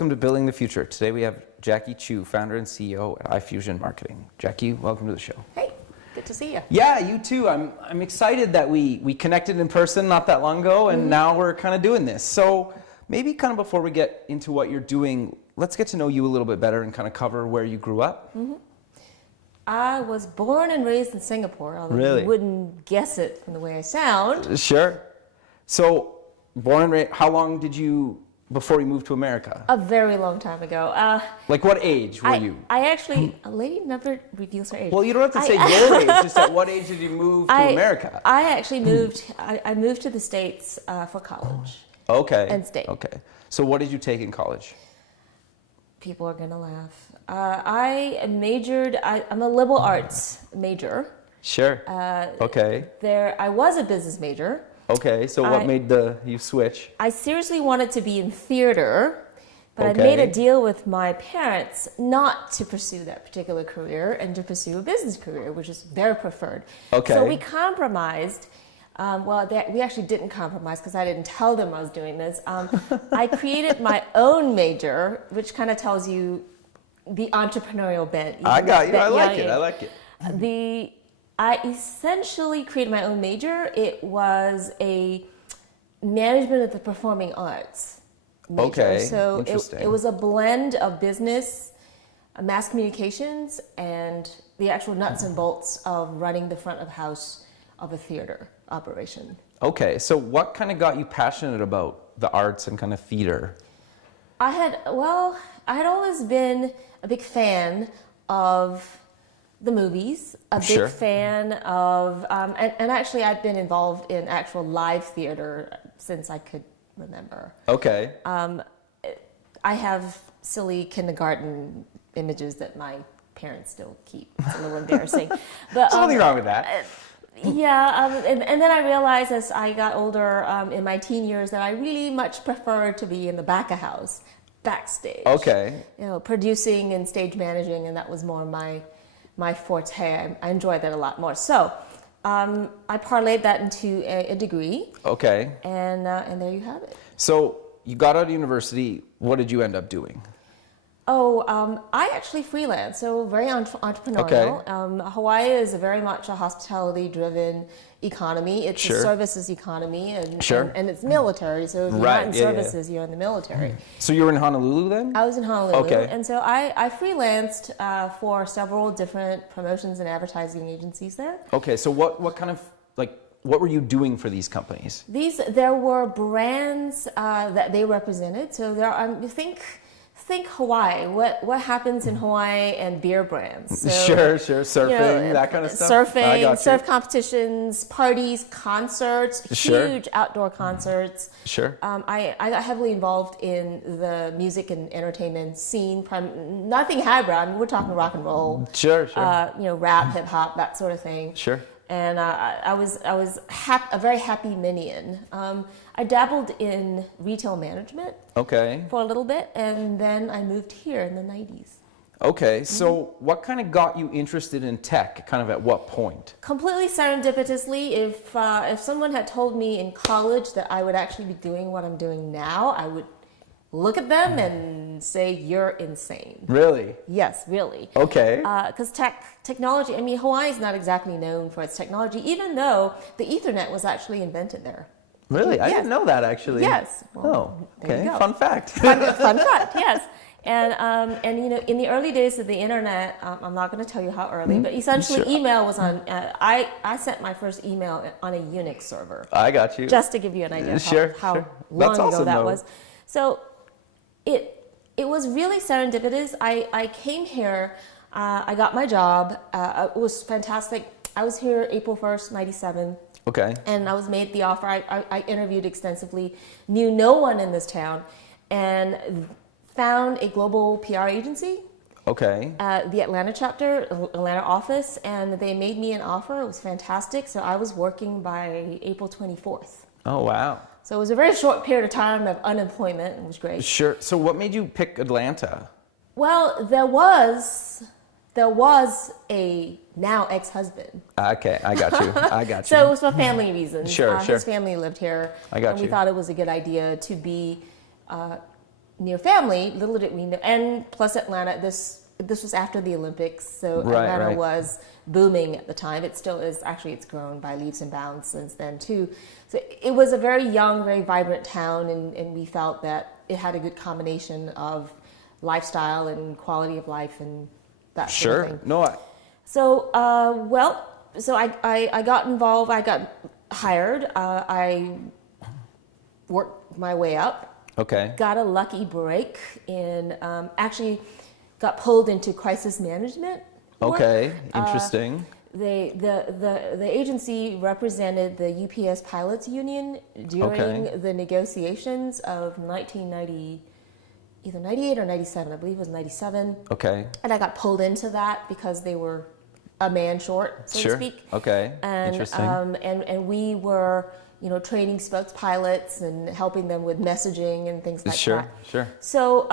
Welcome to Building the Future. Today we have Jacqui Chu, founder and CEO at iFusion Marketing. Jacqui, welcome to the show. Hey, good to see you. Yeah, you too. I'm excited that we connected in person not that long ago, and now we're kind of doing this. So maybe kind of before we get into what you're doing, let's get to know you a little bit better and kind of cover where you grew up. I was born and raised in Singapore, although Really? you wouldn't guess it from the way I sound. Sure. So born and raised, how long did you, before you moved to America? A very long time ago. Like what age were you? I actually, a lady never reveals her age. Well, you don't have to say your age, just at what age did you move to America? I actually moved, I moved to the States for college. Okay. And stayed. Okay. So what did you take in college? People are going to laugh. I majored, I'm a liberal arts major. Sure. Okay. I was a business major. Okay, so what made you switch? I seriously wanted to be in theater, but Okay. I made a deal with my parents not to pursue that particular career and to pursue a business career, which is their preferred. Okay. So we compromised. We actually didn't compromise because I didn't tell them I was doing this. I created my own major, which kind of tells you the entrepreneurial bent. I got you. I like it. I like it. I essentially created my own major. It was a management of the performing arts major. Okay, So interesting. it was a blend of business, mass communications, and the actual nuts and bolts of running the front of house of a theater operation. Okay, so what kind of got you passionate about the arts and kind of theater? I had always been a big fan of the movies, a big Sure. fan of, and actually I'd been involved in actual live theater since I could remember. Okay. I have silly kindergarten images that my parents still keep. It's a little embarrassing. But There's nothing wrong with that. Yeah, and then I realized as I got older in my teen years that I really much preferred to be in the back of house, backstage. Okay. You know, producing and stage managing, and that was more my forte. I enjoyed that a lot more. So I parlayed that into a degree. Okay. And there you have it. So you got out of university. What did you end up doing? I actually freelance, so very entrepreneurial. Okay. Hawaii is very much a hospitality-driven economy. It's Sure. a services economy, and Sure. and it's military. So if you're Right, not in yeah, yeah. services, you're in the military. So you were in Honolulu then? I was in Honolulu, Okay. and so I freelanced for several different promotions and advertising agencies there. Okay, so what kind of, what were you doing for these companies? There were brands that they represented. So think Hawaii. What happens in Hawaii and beer brands? So, Sure, surfing, that kind of stuff. I Surfing, got you. surf competitions, parties, concerts, Sure. huge outdoor concerts. Sure. I got heavily involved in the music and entertainment scene. Nothing highbrow. I mean, we're talking rock and roll. Sure. Rap, hip hop, that sort of thing. Sure. And I was a very happy minion. I dabbled in retail management Okay. for a little bit, and then I moved here in the 90s. Okay, so what kind of got you interested in tech, kind of at what point? Completely serendipitously, if someone had told me in college that I would actually be doing what I'm doing now, I would look at them and say, you're insane. Really? Yes, really. Okay. Because technology, I mean, Hawaii is not exactly known for its technology, even though the Ethernet was actually invented there. Really? I Yes. didn't know that actually. Yes. Well, there okay. you go. Fun fact. Fun fact, yes. And in the early days of the internet, I'm not going to tell you how early, but essentially Sure. email was on. I sent my first email on a Unix server. I got you. Just to give you an idea of Sure, how sure. long That's ago awesome, that though. was. So it was really serendipitous. I came here. I got my job. It was fantastic. I was here April 1st, 97. Okay. And I was made the offer. I interviewed extensively, knew no one in this town, and found a global PR agency, Okay. the Atlanta chapter, Atlanta office, and they made me an offer. It was fantastic. So I was working by April 24th. Oh, wow. So it was a very short period of time of unemployment. It was great. Sure. So what made you pick Atlanta? Well, there was a now ex-husband. Okay, I got you. I got you. So it was for family reasons. Sure, sure. His family lived here. I got and we you. thought it was a good idea to be near family, little did we know, and plus Atlanta, this was after the Olympics, so Atlanta was booming at the time. It still is. Actually, it's grown by leaps and bounds since then too. So it was a very young, very vibrant town, and we felt that it had a good combination of lifestyle and quality of life and that sort of thing. No. So so I got involved. I got hired. I worked my way up. Okay. Got a lucky break in actually got pulled into crisis management work. Okay, interesting. The agency represented the UPS Pilots Union during the negotiations of 1990, either 98 or 97. I believe it was 97. Okay. And I got pulled into that because they were a man short, so to speak. Okay. And, interesting. And we were, training spokes pilots and helping them with messaging and things like that. Sure. So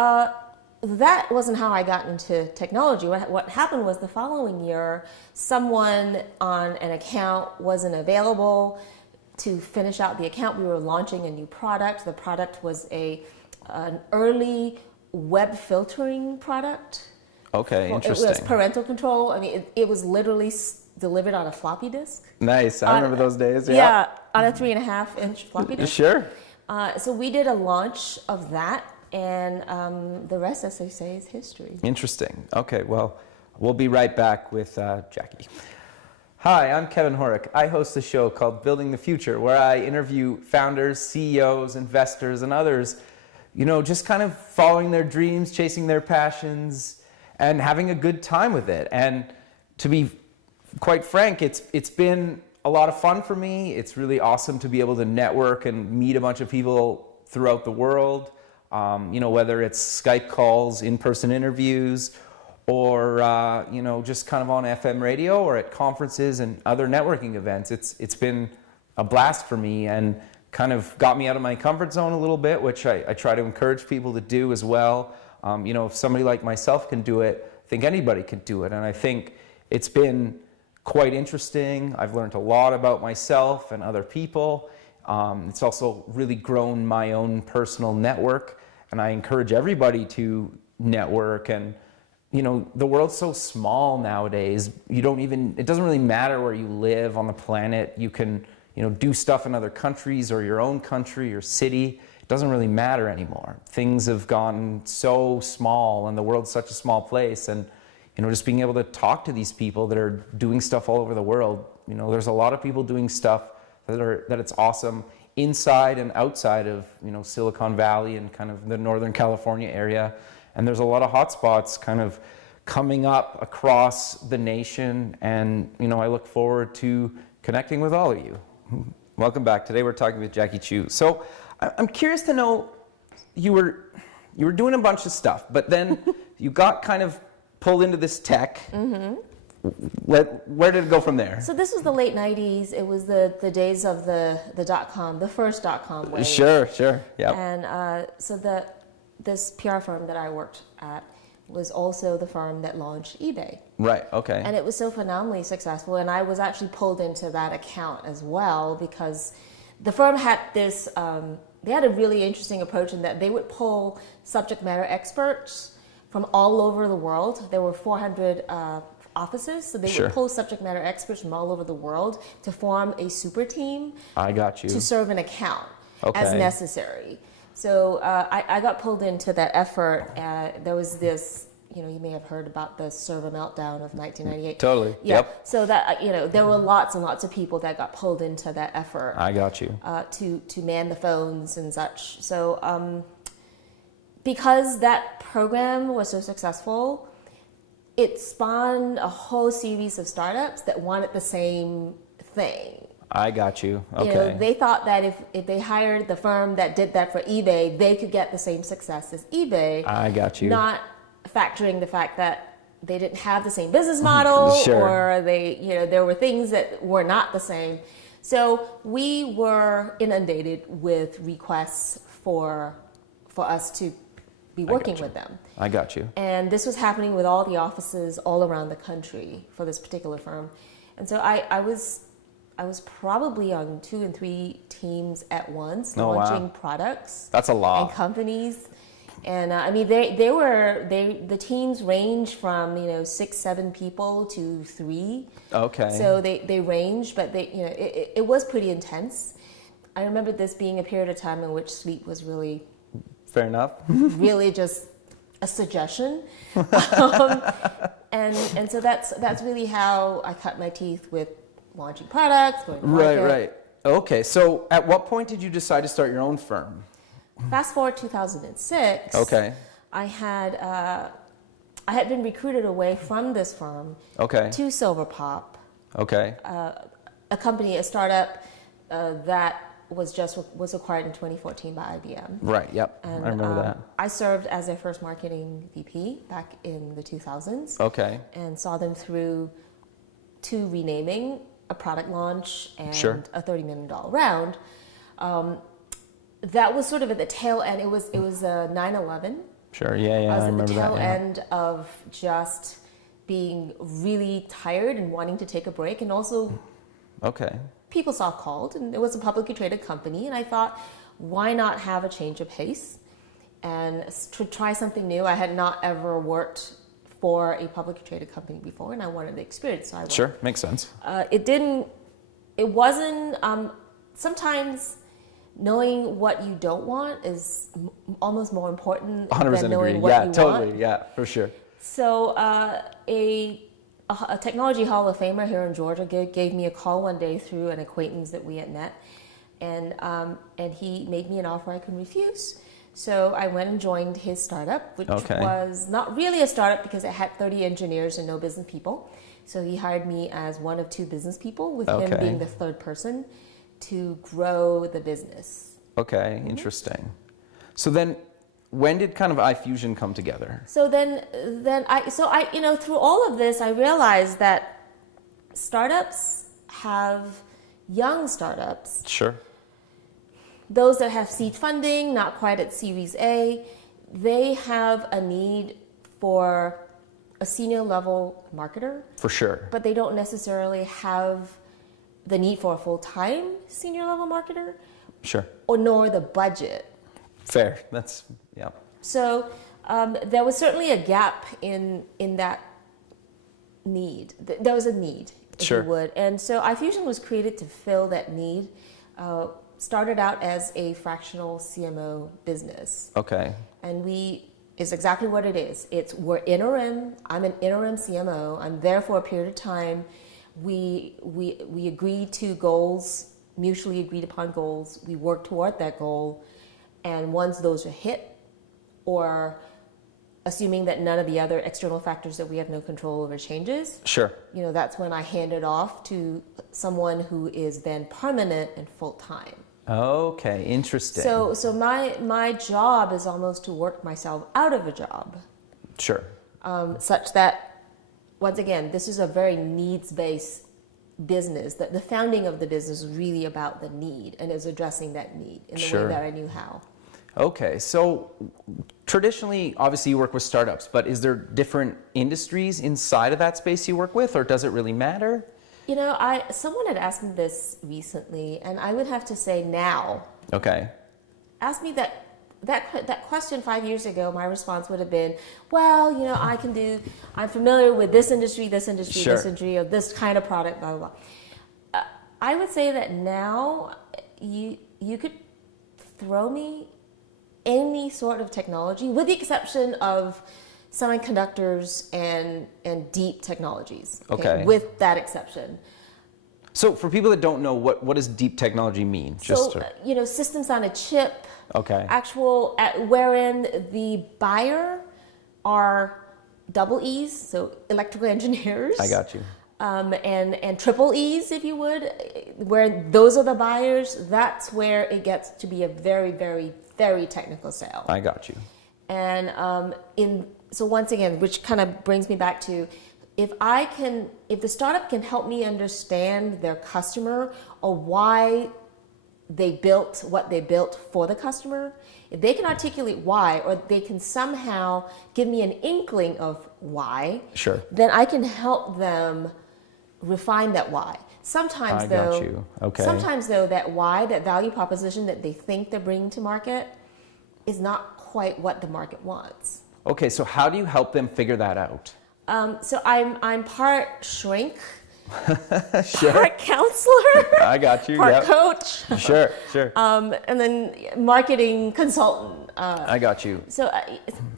that wasn't how I got into technology. What happened was the following year, someone on an account wasn't available to finish out the account. We were launching a new product. The product was an early web filtering product. Okay, interesting. It was parental control. I mean, it was literally delivered on a floppy disk. Nice. I remember those days. Yeah, on a 3.5-inch floppy disk. Sure. So we did a launch of that, and the rest, as they say, is history. Interesting. Okay, well, we'll be right back with Jacqui. Hi, I'm Kevin Horick. I host a show called Building the Future, where I interview founders, CEOs, investors, and others, just kind of following their dreams, chasing their passions, and having a good time with it. And to be quite frank, it's been a lot of fun for me. It's really awesome to be able to network and meet a bunch of people throughout the world, whether it's Skype calls, in-person interviews, or just kind of on FM radio or at conferences and other networking events. It's been a blast for me and kind of got me out of my comfort zone a little bit, which I try to encourage people to do as well. If somebody like myself can do it, I think anybody can do it. And I think it's been quite interesting. I've learned a lot about myself and other people. It's also really grown my own personal network. And I encourage everybody to network. And, the world's so small nowadays. It doesn't really matter where you live on the planet. You can, do stuff in other countries or your own country or city. It doesn't really matter anymore. Things have gotten so small and the world's such a small place. And, just being able to talk to these people that are doing stuff all over the world. There's a lot of people doing stuff that it's awesome inside and outside of, Silicon Valley and kind of the Northern California area. And there's a lot of hotspots kind of coming up across the nation. And, I look forward to connecting with all of you. Welcome back. Today we're talking with Jacqui Chu. So I'm curious to know, you were doing a bunch of stuff, but then you got kind of pulled into this tech. Mm-hmm. Where did it go from there? So this was the late 90s. It was the days of the .com, the first .com wave. Sure. Yeah. And so this PR firm that I worked at was also the firm that launched eBay. Right, okay. And it was so phenomenally successful. And I was actually pulled into that account as well because the firm had this, they had a really interesting approach in that they would pull subject matter experts from all over the world. There were 400 offices, so they would pull subject matter experts from all over the world to form a super team. I got you. To serve an account as necessary. So I got pulled into that effort. There was this, you may have heard about the server meltdown of 1998. Totally. Yeah. Yep. So that there were lots and lots of people that got pulled into that effort. I got you. To man the phones and such. So because that program was so successful, it spawned a whole series of startups that wanted the same thing. I got you. Okay. They thought that if they hired the firm that did that for eBay, they could get the same success as eBay. I got you. Not factoring the fact that they didn't have the same business model, or there were things that were not the same. So we were inundated with requests for us to be working with them. I got you. And this was happening with all the offices all around the country for this particular firm. And so I was probably on 2 and 3 teams at once, launching products. That's a lot. And companies. And I mean, the teams range from 6, 7 people to 3. Okay. So they range, but it was pretty intense. I remember this being a period of time in which sleep was really fair enough. really just a suggestion. And so that's really how I cut my teeth with launching products, going to market. Right. Okay. So at what point did you decide to start your own firm? Fast forward 2006. Okay. I had been recruited away from this firm. Okay. To Silverpop. Okay. A company, a startup that was acquired in 2014 by IBM. Right. Yep. And, I remember that. I served as their first marketing VP back in the 2000s. Okay. And saw them through to renaming, a product launch, and Sure. a $30 million round. That was sort of at the tail end. It was 9/11. Sure. Yeah. I was I at remember the tail that. Yeah. end of just being really tired and wanting to take a break, and also Okay. PeopleSoft called, and it was a publicly traded company, and I thought, why not have a change of pace and to try something new? I had not ever worked for a publicly traded company before, and I wanted the experience, so I went. Sure. Makes sense. It wasn't, sometimes knowing what you don't want is almost more important 100% than knowing agree. what Yeah. you Totally. want. Yeah. For sure. So a technology hall of famer here in Georgia gave me a call one day through an acquaintance that we had met, and he made me an offer I couldn't refuse. So I went and joined his startup, which was not really a startup because it had 30 engineers and no business people. So he hired me as one of 2 business people, with him being the third person, to grow the business. Okay. Interesting. So then, when did kind of iFusion come together? So then I through all of this, I realized that young startups, Sure. those that have seed funding, not quite at Series A, they have a need for a senior level marketer. For sure. But they don't necessarily have the need for a full-time senior level marketer. Sure. Or nor the budget. Fair. That's, yeah. So there was certainly a gap in that need. There was a need, if you would. And so iFusion was created to fill that need. Started out as a fractional CMO business. Okay. And is exactly what it is. We're interim. I'm an interim CMO. I'm there for a period of time. We agree to goals, mutually agreed upon goals. We work toward that goal. And once those are hit, or assuming that none of the other external factors that we have no control over changes, Sure. That's when I hand it off to someone who is then permanent and full-time. Okay, interesting. So my job is almost to work myself out of a job. Sure. Such that, once again, this is a very needs-based business. That the founding of the business is really about the need, and is addressing that need in the way that I knew how. Okay, so traditionally, obviously you work with startups, but is there different industries inside of that space you work with, or does it really matter? Someone had asked me this recently, and I would have to say now. Okay. Asked me that question 5 years ago, my response would have been, well, I'm familiar with this industry, this industry, or this kind of product, blah, blah, blah. I would say that now you could throw me any sort of technology, with the exception of semiconductors and deep technologies. Okay. With that exception. So for people that don't know, what does deep technology mean? Systems on a chip. Okay. Wherein the buyer are double E's, so electrical engineers. I got you. And triple E's, if you would, where those are the buyers. That's where it gets to be a very, very, very technical sale. I got you. And so once again, which kind of brings me back to, if the startup can help me understand their customer, or why they built what they built for the customer, if they can articulate why, or they can somehow give me an inkling of why, sure, then I can help them refine that why. Sometimes got you. Okay. Sometimes though, that why, that value proposition that they think they're bringing to market, is not quite what the market wants. Okay, so how do you help them figure that out? So I'm part shrink, Sure. part counselor, I got you. part Yep. coach, Sure, sure. and then marketing consultant. I got you. So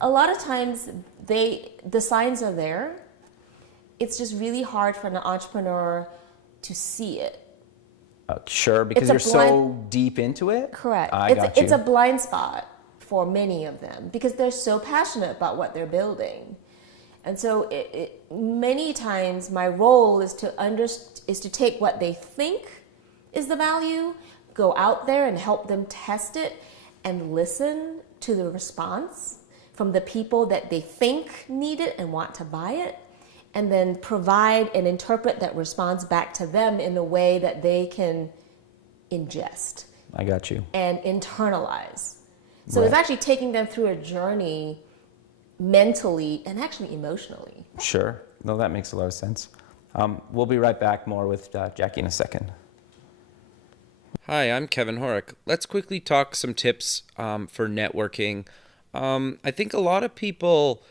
a lot of times the signs are there. It's just really hard for an entrepreneur to see it. Sure, because It's a you're so deep into it? Correct. I got you. It's a blind spot for many of them because they're so passionate about what they're building. And so many times my role is to take what they think is the value, go out there and help them test it and listen to the response from the people that they think need it and want to buy it, and then provide and interpret that response back to them in the way that they can ingest. I got you. And internalize. So Right. it's actually taking them through a journey mentally and actually emotionally. Sure. No, that makes a lot of sense. We'll be right back more with Jacqui in a second. Hi, I'm Kevin Horick. Let's quickly talk some tips for networking. I think a lot of people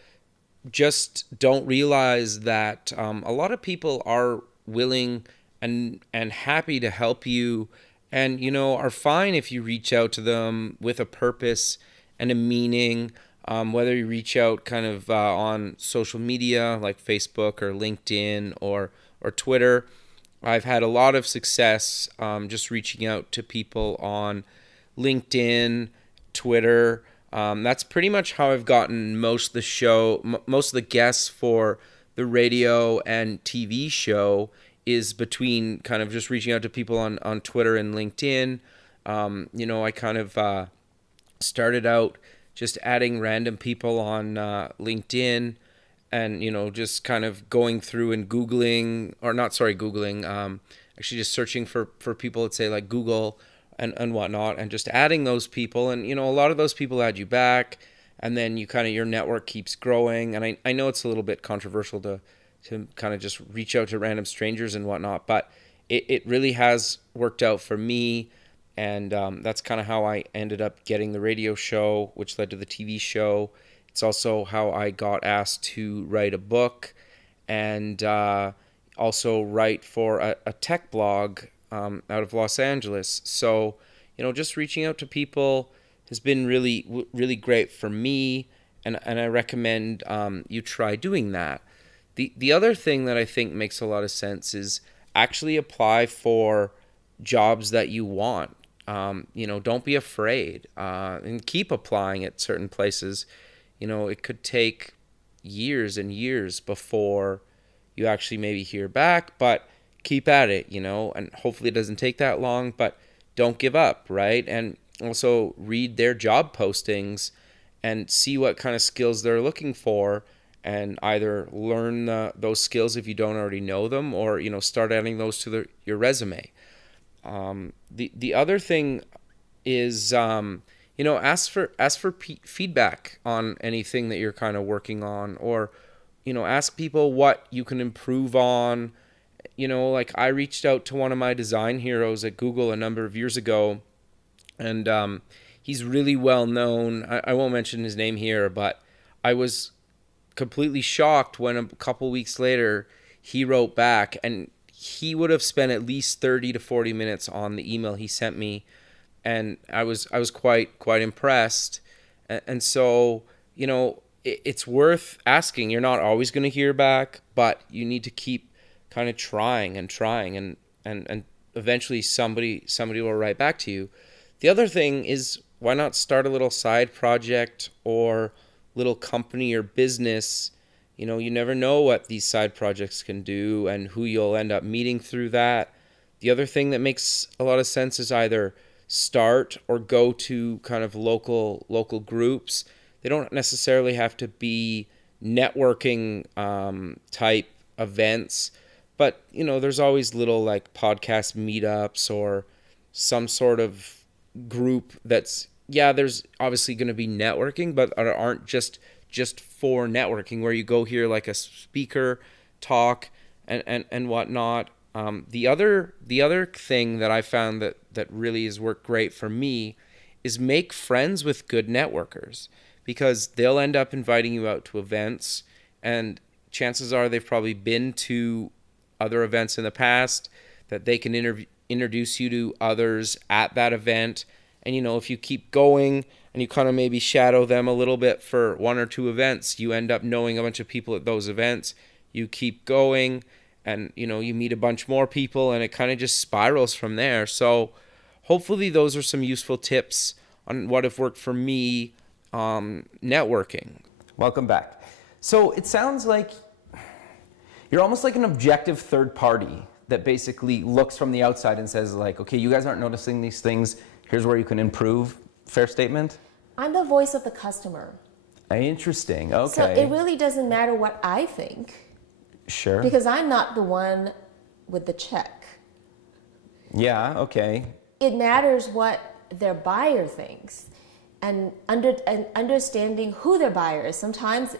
just don't realize that a lot of people are willing and happy to help you, and are fine if you reach out to them with a purpose and a meaning. Whether you reach out kind of on social media like Facebook or LinkedIn or Twitter. I've had a lot of success just reaching out to people on LinkedIn, Twitter. That's pretty much how I've gotten most of the guests for the radio and TV show is between kind of just reaching out to people on Twitter and LinkedIn. I kind of started out just adding random people on LinkedIn and, just kind of going through and Googling, actually just searching for people at say like Google and whatnot, and just adding those people. And, a lot of those people add you back, and then your network keeps growing. And I know it's a little bit controversial to kind of just reach out to random strangers and whatnot, but it really has worked out for me. And that's kind of how I ended up getting the radio show, which led to the TV show. It's also how I got asked to write a book and also write for a tech blog out of Los Angeles. So, just reaching out to people has been really, really great for me, and I recommend you try doing that. The other thing that I think makes a lot of sense is actually apply for jobs that you want. Don't be afraid and keep applying at certain places. It could take years and years before you actually maybe hear back, but keep at it, and hopefully it doesn't take that long, but don't give up, right? And also read their job postings and see what kind of skills they're looking for, and either learn those skills if you don't already know them, or, start adding those to your resume. The other thing is, ask for feedback on anything that you're kind of working on, or, ask people what you can improve on. Like I reached out to one of my design heroes at Google a number of years ago, and he's really well known. I won't mention his name here, but I was completely shocked when a couple weeks later he wrote back, and he would have spent at least 30 to 40 minutes on the email he sent me, and I was quite impressed. And so, it's worth asking. You're not always going to hear back, but you need to keep kind of trying, and eventually somebody will write back to you. The other thing is, why not start a little side project or little company or business? You never know what these side projects can do and who you'll end up meeting through that. The other thing that makes a lot of sense is either start or go to kind of local groups. They don't necessarily have to be networking type events, but there's always little like podcast meetups or some sort of group that's, there's obviously going to be networking, but aren't just for networking, where you go hear like a speaker talk and whatnot. The other thing that I found that really has worked great for me is make friends with good networkers, because they'll end up inviting you out to events, and chances are they've probably been to other events in the past, that they can introduce you to others at that event. And, you know, if you keep going and you kind of maybe shadow them a little bit for 1 or 2 events, you end up knowing a bunch of people at those events. You keep going and, you know, you meet a bunch more people, and it kind of just spirals from there. So hopefully those are some useful tips on what have worked for me networking. Welcome back. So it sounds like you're almost like an objective third party that basically looks from the outside and says, like, okay, you guys aren't noticing these things. Here's where you can improve. Fair statement? I'm the voice of the customer. Interesting. Okay. So it really doesn't matter what I think. Sure. Because I'm not the one with the check. Yeah, okay. It matters what their buyer thinks, and understanding who their buyer is. Sometimes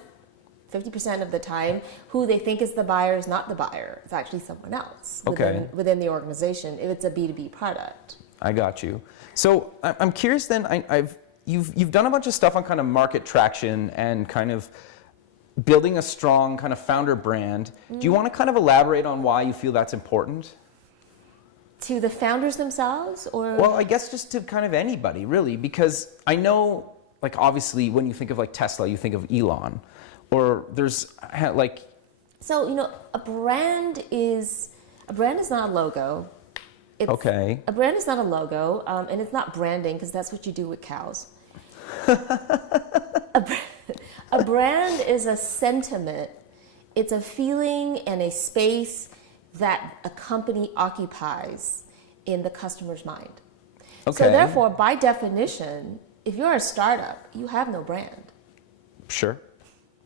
50% of the time, who they think is the buyer is not the buyer. It's actually someone else within the organization if it's a B2B product. I got you. So I'm curious then, you've done a bunch of stuff on kind of market traction and kind of building a strong kind of founder brand. Do you want to kind of elaborate on why you feel that's important? To the founders themselves, or? Well, I guess just to kind of anybody, really, because I know, like, obviously when you think of like Tesla, you think of Elon, or there's like. So, you know, a brand is not a logo. Okay. A brand is not a logo, and it's not branding, because that's what you do with cows. A brand is a sentiment. It's a feeling and a space that a company occupies in the customer's mind. Okay. So therefore, by definition, if you're a startup, you have no brand. Sure.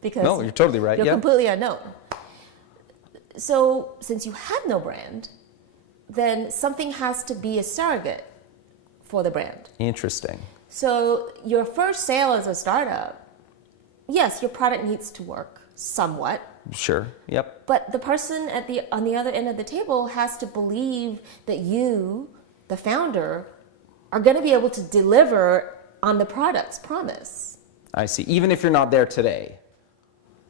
Because no, you're totally right. You're completely unknown. So since you have no brand, then something has to be a surrogate for the brand. Interesting. So your first sale as a startup, yes, your product needs to work somewhat. Sure. Yep. But the person on the other end of the table has to believe that you, the founder, are going to be able to deliver on the product's promise. I see. Even if you're not there today.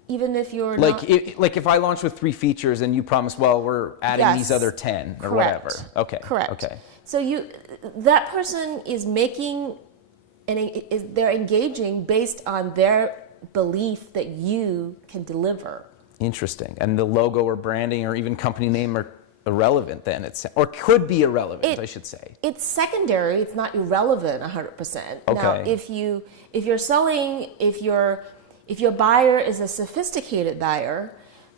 Even if you're like not... like if I launch with 3 features and you promise, well, we're adding these other 10 or Correct. whatever. Okay. Correct. Okay. So that person is making, they're engaging based on their belief that you can deliver. Interesting. And the logo or branding or even company name are irrelevant then, or could be irrelevant, I should say. It's secondary. It's not irrelevant 100%. Okay. Now, if your buyer is a sophisticated buyer,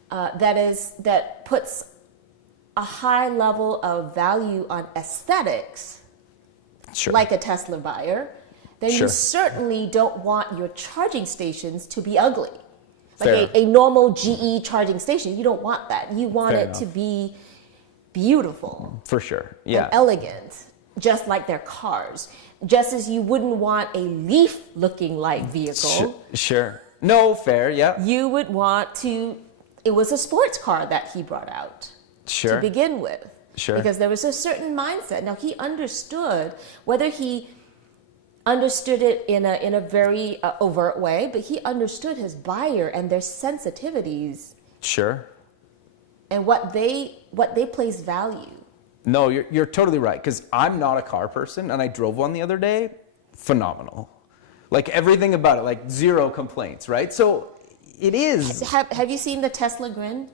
that puts a high level of value on aesthetics, sure, like a Tesla buyer, then sure, you certainly don't want your charging stations to be ugly. Fair. Like a normal GE charging station, you don't want that. You want Fair it enough. to be beautiful. For sure, yeah. And elegant, just like their cars. Just as you wouldn't want a Leaf-looking light vehicle. Sure. No, fair, yeah. You would want to, it was a sports car that he brought out Sure. to begin with. Sure. Because there was a certain mindset. Now, he understood, whether he understood it in a very overt way, but he understood his buyer and their sensitivities. Sure. And what they place value. No, you're totally right, because I'm not a car person, and I drove one the other day. Phenomenal. Like everything about it, like zero complaints, right? So it is. Have you seen the Tesla grin?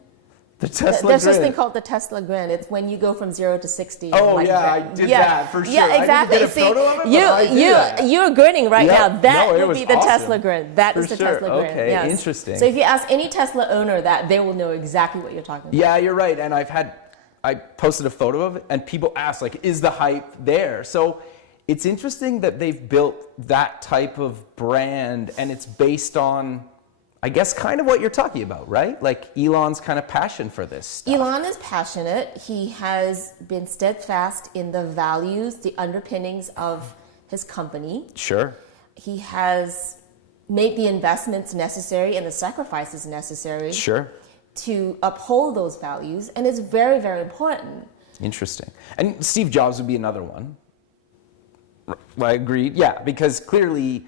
The Tesla There's grin. this thing called the Tesla grin. It's when you go from 0 to 60. Oh, like yeah, that. I did that for sure. Yeah, exactly. I didn't get a photo of it, but I did that. You're grinning right Yep. now. That No, it would was be the awesome. Tesla grin. That For is the sure. Tesla grin. Okay, Yes. interesting. So if you ask any Tesla owner that, they will know exactly what you're talking about. Yeah, you're right. And I posted a photo of it, and people ask, like, is the hype there? So it's interesting that they've built that type of brand, and it's based on, I guess, kind of what you're talking about, right? Like Elon's kind of passion for this stuff. Elon is passionate. He has been steadfast in the values, the underpinnings of his company. Sure. He has made the investments necessary and the sacrifices necessary. Sure. To uphold those values, and it's very, very important. Interesting. And Steve Jobs would be another one, I agreed. Yeah, because clearly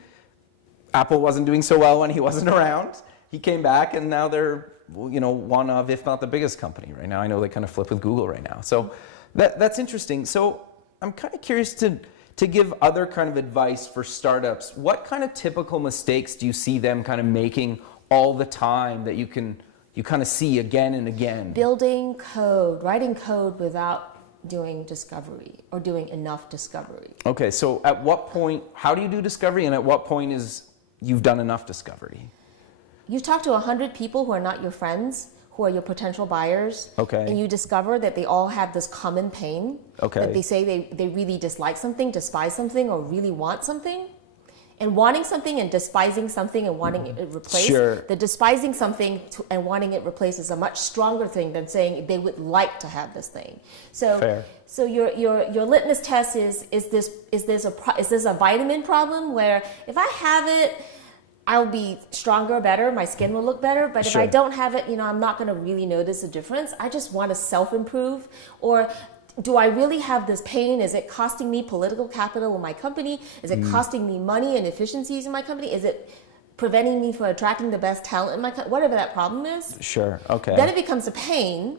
Apple wasn't doing so well when he wasn't around. He came back, and now they're, you know, one of, if not the biggest company right now. I know they kind of flip with Google right now. So that's interesting. So I'm kind of curious to give other kind of advice for startups. What kind of typical mistakes do you see them kind of making all the time that you kind of see again and again? Building code, writing code without doing discovery or doing enough discovery. Okay, so at what point, how do you do discovery, and at what point is you've done enough discovery? You talk to 100 people who are not your friends, who are your potential buyers, Okay. and you discover that they all have this common pain, Okay. that they say they really dislike something, despise something, or really want something. And wanting something and despising something and wanting it replaced, Sure. the despising something and wanting it replaced is a much stronger thing than saying they would like to have this thing. So, Fair. so your litmus test is this a vitamin problem where if I have it, I'll be stronger, better, my skin will look better. But if I Sure. don't have it, you know, I'm not going to really notice a difference. I just want to self-improve. Or do I really have this pain? Is it costing me political capital in my company? Is it costing me money and efficiencies in my company? Is it preventing me from attracting the best talent in my company? Whatever that problem is. Sure, okay. Then it becomes a pain.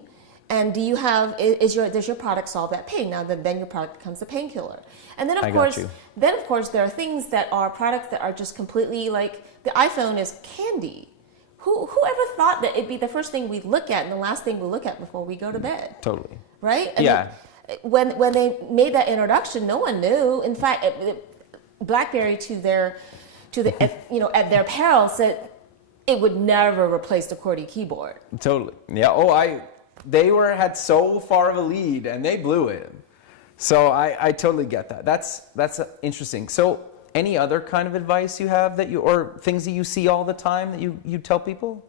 And do you have, does your product solve that pain? Now then your product becomes a painkiller. And then I got you. of course there are things that are products that are just completely like, the iPhone is candy. Whoever thought that it'd be the first thing we look at and the last thing we look at before we go to bed? Totally. Right? Yeah. When they made that introduction, no one knew. In fact, BlackBerry at their peril said it would never replace the QWERTY keyboard. Totally. Yeah. They had so far of a lead, and they blew it. So I totally get that. That's interesting. So any other kind of advice you have or things that you see all the time that you tell people?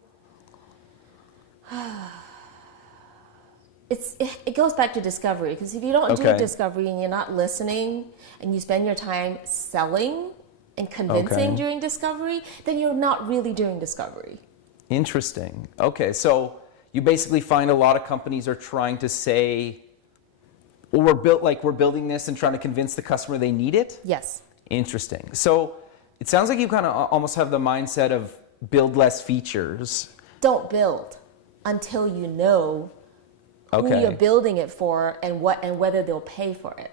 It goes back to discovery, because if you don't do Okay. discovery and you're not listening and you spend your time selling and convincing Okay. during discovery, then you're not really doing discovery. Interesting. Okay, so you basically find a lot of companies are trying to say, well, we're building this and trying to convince the customer they need it? Yes. Interesting. So it sounds like you kind of almost have the mindset of build less features. Don't build until you know who Okay. you're building it for and whether they'll pay for it.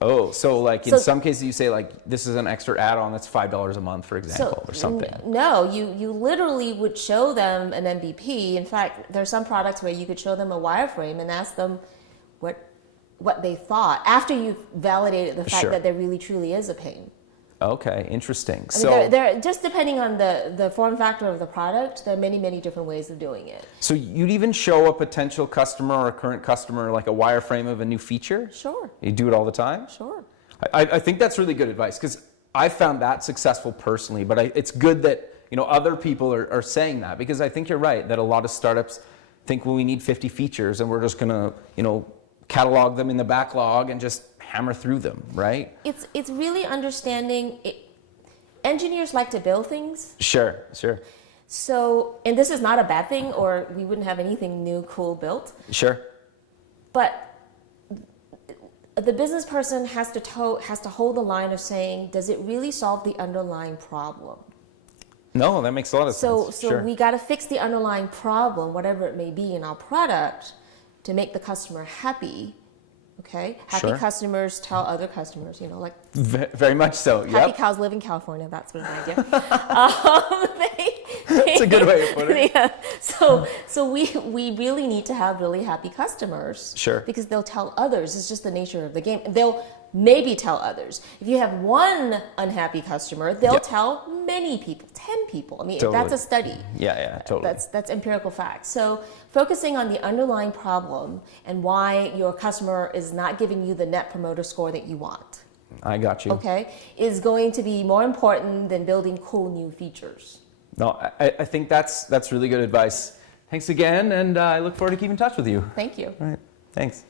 Oh, so like in So- some cases you say like this is an extra add-on that's $5 a month, for example, or something. No, you literally would show them an MVP. In fact, there's some products where you could show them a wireframe and ask them what they thought after you've validated the fact Sure. that there really truly is a pain. Okay, interesting. I mean, they're just depending on the form factor of the product, there are many, many different ways of doing it. So you'd even show a potential customer or a current customer like a wireframe of a new feature? Sure. You do it all the time? Sure. I think that's really good advice, because I found that successful personally, but it's good that other people are saying that, because I think you're right that a lot of startups think, well, we need 50 features and we're just gonna catalog them in the backlog and just hammer through them, right? It's really understanding it. Engineers like to build things. Sure. So, and this is not a bad thing, or we wouldn't have anything new, cool built. Sure. But the business person has to hold the line of saying, does it really solve the underlying problem? No, that makes a lot of sense. So Sure. we got to fix the underlying problem, whatever it may be in our product, to make the customer happy. Okay, happy Sure. customers tell other customers. Like Very much so. happy Yep. cows live in California. That's what I get. That's a good way to put it. Yeah. So we really need to have really happy customers. Sure. Because they'll tell others. It's just the nature of the game. They'll maybe tell others. If you have one unhappy customer, they'll Yep. tell many people, 10 people. I mean, Totally. that's a study. Yeah, totally. That's empirical fact. So focusing on the underlying problem and why your customer is not giving you the net promoter score that you want, I got you. okay, is going to be more important than building cool new features. No, I think that's really good advice. Thanks again, and I look forward to keeping in touch with you. Thank you. All right, thanks.